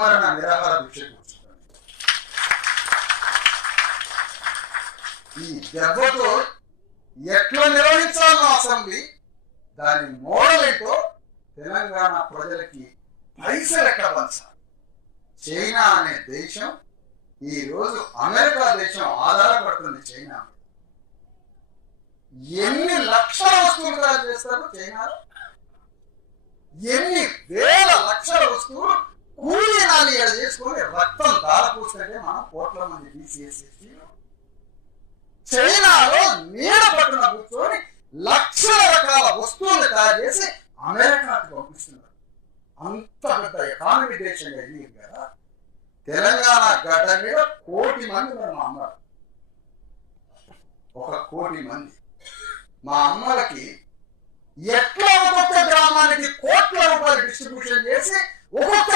ఆమరణ నిరాహార దీక్ష కూర్చుంటాను. ఈ దెబ్బతో ఎట్లా నిర్వహించాలో అసెంబ్లీ దాని మోడల్ ఏంటో తెలంగాణ ప్రజలకి పైసలు ఎక్కడ పంచాలి. చైనా అనే దేశం ఈ రోజు అమెరికా దేశం ఆధారపడుతుంది చైనా. ఎన్ని లక్షల వస్తువులు తయారు చేస్తారు చైనాలో, ఎన్ని వేల లక్షల వస్తువులు కూలీ నాలి చేసుకొని రక్తం దారపోస్తుంటే మనం కోట్ల మంది బీసీఎస్సీలు చైనాలో నీడ పట్టున కూర్చొని లక్షల రకాల వస్తువులు తయారు చేసి అమెరికాకు పంపిస్తున్నారు. అంత పెద్ద ఎకానమీ దేశంగా ఇది కదా. తెలంగాణ గడ్డ మీద 1 కోటి మంది మనం అమ్మారు, 1 కోటి మంది. మా అమ్మలకి ఎట్లా ఒక్కొక్క గ్రామానికి కోట్ల రూపాయలు డిస్ట్రిబ్యూషన్ చేసి ఒక్కొక్క